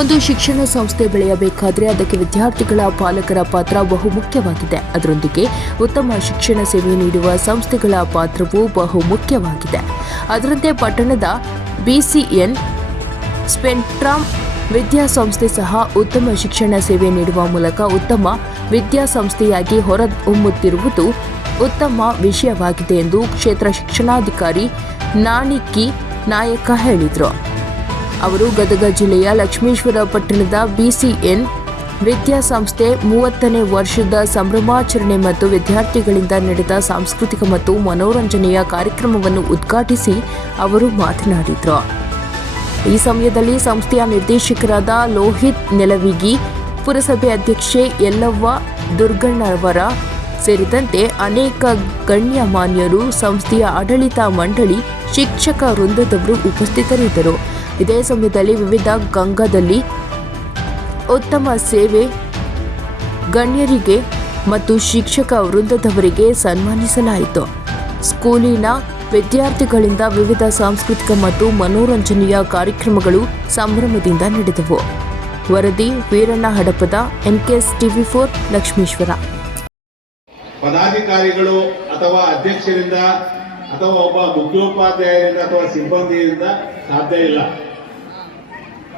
ಒಂದು ಶಿಕ್ಷಣ ಸಂಸ್ಥೆ ಬೆಳೆಯಬೇಕಾದರೆ ಅದಕ್ಕೆ ವಿದ್ಯಾರ್ಥಿಗಳ ಪಾಲಕರ ಪಾತ್ರ ಬಹು ಮುಖ್ಯವಾಗಿದೆ ಅದರೊಂದಿಗೆ ಉತ್ತಮ ಶಿಕ್ಷಣ ಸೇವೆ ನೀಡುವ ಸಂಸ್ಥೆಗಳ ಪಾತ್ರವೂ ಬಹು ಮುಖ್ಯವಾಗಿದೆ ಅದರಂತೆ ಪಟ್ಟಣದ ಬಿಸಿಎನ್ ಸ್ಪೆಂಟ್ರಾಮ್ ವಿದ್ಯಾಸಂಸ್ಥೆ ಸಹ ಉತ್ತಮ ಶಿಕ್ಷಣ ಸೇವೆ ನೀಡುವ ಮೂಲಕ ಉತ್ತಮ ವಿದ್ಯಾಸಂಸ್ಥೆಯಾಗಿ ಹೊರಹೊಮ್ಮುತ್ತಿರುವುದು ಉತ್ತಮ ವಿಷಯವಾಗಿದೆ ಎಂದು ಕ್ಷೇತ್ರ ಶಿಕ್ಷಣಾಧಿಕಾರಿ ನಾಣಿಕಿ ನಾಯಕ ಹೇಳಿದರು. ಅವರು ಗದಗ ಜಿಲ್ಲೆಯ ಲಕ್ಷ್ಮೇಶ್ವರ ಪಟ್ಟಣದ ಬಿಸಿಎನ್ ವಿದ್ಯಾಸಂಸ್ಥೆ ಮೂವತ್ತನೇ ವರ್ಷದ ಸಂಭ್ರಮಾಚರಣೆ ಮತ್ತು ವಿದ್ಯಾರ್ಥಿಗಳಿಂದ ನಡೆದ ಸಾಂಸ್ಕೃತಿಕ ಮತ್ತು ಮನೋರಂಜನೆಯ ಕಾರ್ಯಕ್ರಮವನ್ನು ಉದ್ಘಾಟಿಸಿ ಅವರು ಮಾತನಾಡಿದರು. ಈ ಸಮಯದಲ್ಲಿ ಸಂಸ್ಥೆಯ ನಿರ್ದೇಶಕರಾದ ಲೋಹಿತ್ ನೆಲವಿಗಿ, ಪುರಸಭೆ ಅಧ್ಯಕ್ಷೆ ಯಲ್ಲವ್ವ ದುರ್ಗಣ್ಣವರ ಸೇರಿದಂತೆ ಅನೇಕ ಗಣ್ಯಮಾನ್ಯರು ಸಂಸ್ಥೆಯ ಆಡಳಿತ ಮಂಡಳಿ ಶಿಕ್ಷಕ ವೃಂದದವರು ಉಪಸ್ಥಿತರಿದ್ದರು. ಇದೇ ಸಮಯದಲ್ಲಿ ವಿವಿಧ ಗಂಗಾದಲ್ಲಿ ಉತ್ತಮ ಸೇವೆ ಗಣ್ಯರಿಗೆ ಮತ್ತು ಶಿಕ್ಷಕ ವೃಂದದವರಿಗೆ ಸನ್ಮಾನಿಸಲಾಯಿತು. ಸ್ಕೂಲಿನ ವಿದ್ಯಾರ್ಥಿಗಳಿಂದ ವಿವಿಧ ಸಾಂಸ್ಕೃತಿಕ ಮತ್ತು ಮನೋರಂಜನೆಯ ಕಾರ್ಯಕ್ರಮಗಳು ಸಂಭ್ರಮದಿಂದ ನಡೆದವು. ವರದಿ Veeranna Hadapad, NKS TV four, Lakshmeshwar. ಪದಾಧಿಕಾರಿಗಳು ಅಥವಾ ಅಧ್ಯಕ್ಷರಿಂದ ಅಥವಾ ಒಬ್ಬ ಮುಖ್ಯೋಪಾಧ್ಯಾಯರಿಂದ ಅಥವಾ ಸಿಬ್ಬಂದಿಯಿಂದ ಸಾಧ್ಯ ಇಲ್ಲ.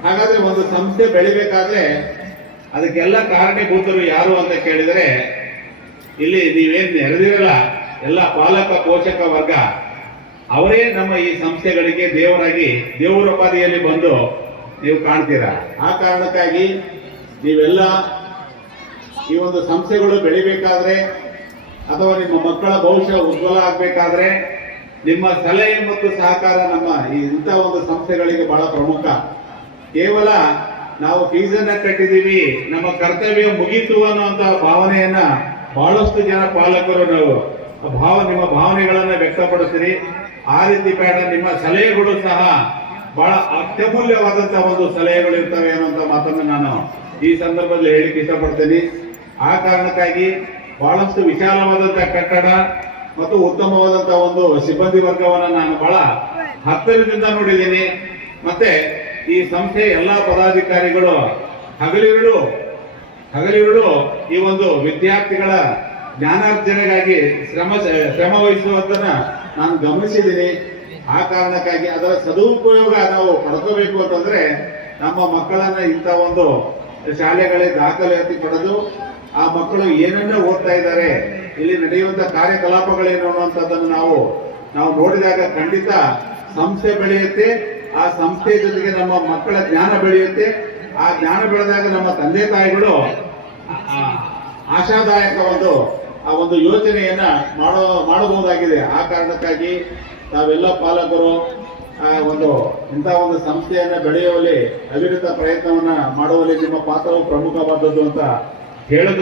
ಹಾಗಾದ್ರೆ ಒಂದು ಸಂಸ್ಥೆ ಬೆಳಿಬೇಕಾದ್ರೆ ಅದಕ್ಕೆಲ್ಲ ಕಾರಣೀಭೂತರು ಯಾರು ಅಂತ ಕೇಳಿದರೆ, ಇಲ್ಲಿ ನೀವೇನ್ ನೆರೆದಿರಲ್ಲ, ಎಲ್ಲ ಪಾಲಕ ಪೋಷಕ ವರ್ಗ, ಅವರೇ ನಮ್ಮ ಈ ಸಂಸ್ಥೆಗಳಿಗೆ ದೇವರಾಗಿ ದೇವರೋಪಾದಿಯಲ್ಲಿ ಬಂದು ನೀವು ಕಾಣ್ತೀರಾ? ಆ ಕಾರಣಕ್ಕಾಗಿ ನೀವೆಲ್ಲ ಈ ಒಂದು ಸಂಸ್ಥೆಗಳು ಬೆಳಿಬೇಕಾದ್ರೆ ಅಥವಾ ನಿಮ್ಮ ಮಕ್ಕಳ ಭವಿಷ್ಯ ಉಜ್ವಲ ಆಗ್ಬೇಕಾದ್ರೆ ನಿಮ್ಮ ಸಲಹೆ ಮತ್ತು ಸಹಕಾರ ನಮ್ಮ ಈ ಇಂಥ ಒಂದು ಸಂಸ್ಥೆಗಳಿಗೆ ಬಹಳ ಪ್ರಮುಖ. ಕೇವಲ ನಾವು ಫೀಸನ್ನ ಕಟ್ಟಿದೀವಿ ನಮ್ಮ ಕರ್ತವ್ಯ ಮುಗೀತು ಅನ್ನುವಂತಹ ಭಾವನೆಯನ್ನ ಬಹಳಷ್ಟು ಜನ ಪಾಲಕರು ನಾವು ಭಾವ, ನಿಮ್ಮ ಭಾವನೆಗಳನ್ನ ವ್ಯಕ್ತಪಡಿಸಿರಿ. ಆ ರೀತಿ ಬೇಡ, ನಿಮ್ಮ ಸಲಹೆಗಳು ಸಹ ಬಹಳ ಅತ್ಯಮೂಲ್ಯವಾದಂತಹ ಒಂದು ಸಲಹೆಗಳು ಇರ್ತವೆ ಅನ್ನುವಂತ ಮಾತನ್ನು ನಾನು ಈ ಸಂದರ್ಭದಲ್ಲಿ ಹೇಳಿಕ್ಕೆ ಇಷ್ಟಪಡ್ತೇನೆ. ಆ ಕಾರಣಕ್ಕಾಗಿ ಬಹಳಷ್ಟು ವಿಶಾಲವಾದಂತಹ ಕಟ್ಟಡ ಮತ್ತು ಉತ್ತಮವಾದಂತಹ ಒಂದು ಸಿಬ್ಬಂದಿ ವರ್ಗವನ್ನ ನಾನು ಬಹಳ ಹತ್ತಿರದಿಂದ ನೋಡಿದ್ದೀನಿ. ಮತ್ತೆ ಈ ಸಂಸ್ಥೆ ಎಲ್ಲಾ ಪದಾಧಿಕಾರಿಗಳು ಹಗಲಿರುಳು ಹಗಲಿರುಳು ಈ ಒಂದು ವಿದ್ಯಾರ್ಥಿಗಳ ಜ್ಞಾನಾರ್ಜನೆಗಾಗಿ ಶ್ರಮ ಶ್ರಮ ವಹಿಸುವಂತನ ನಾನು ಗಮನಿಸಿದ್ದೀನಿ. ಆ ಕಾರಣಕ್ಕಾಗಿ ಅದರ ಸದುಪಯೋಗ ನಾವು ಪಡ್ಕೋಬೇಕು ಅಂತಂದ್ರೆ ನಮ್ಮ ಮಕ್ಕಳನ್ನ ಇಂಥ ಒಂದು ಶಾಲೆಗಳಿಗೆ ದಾಖಲಾತಿ ಪಡೆದು ಆ ಮಕ್ಕಳು ಏನನ್ನ ಓದ್ತಾ ಇದ್ದಾರೆ ಇಲ್ಲಿ ನಡೆಯುವಂತ ಕಾರ್ಯಕಲಾಪಗಳೇನು ಅನ್ನುವಂಥದ್ದನ್ನು ನಾವು ನಾವು ನೋಡಿದಾಗ ಖಂಡಿತ ಸಂಸ್ಥೆ ಬೆಳೆಯುತ್ತೆ, ಆ ಸಂಸ್ಥೆ ಜೊತೆಗೆ ನಮ್ಮ ಮಕ್ಕಳ ಜ್ಞಾನ ಬೆಳೆಯುತ್ತೆ. ಆ ಜ್ಞಾನ ಬೆಳೆದಾಗ ನಮ್ಮ ತಂದೆ ತಾಯಿಗಳು ಆಶಾದಾಯಕ ಒಂದು, ಆ ಒಂದು ಯೋಚನೆಯನ್ನ ಮಾಡೋ, ಮಾಡಬಹುದಾಗಿದೆ. ಆ ಕಾರಣಕ್ಕಾಗಿ ತಾವೆಲ್ಲ ಪಾಲಕರು, ಆ ಒಂದು, ಇಂಥ ಒಂದು ಸಂಸ್ಥೆಯನ್ನ ಬೆಳೆಯುವಲ್ಲಿ ಅವಿರತ ಪ್ರಯತ್ನವನ್ನ ಮಾಡುವಲ್ಲಿ ನಿಮ್ಮ ಪಾತ್ರವು ಪ್ರಮುಖವಾದದ್ದು ಅಂತ ಹೇಳಿದ್ರು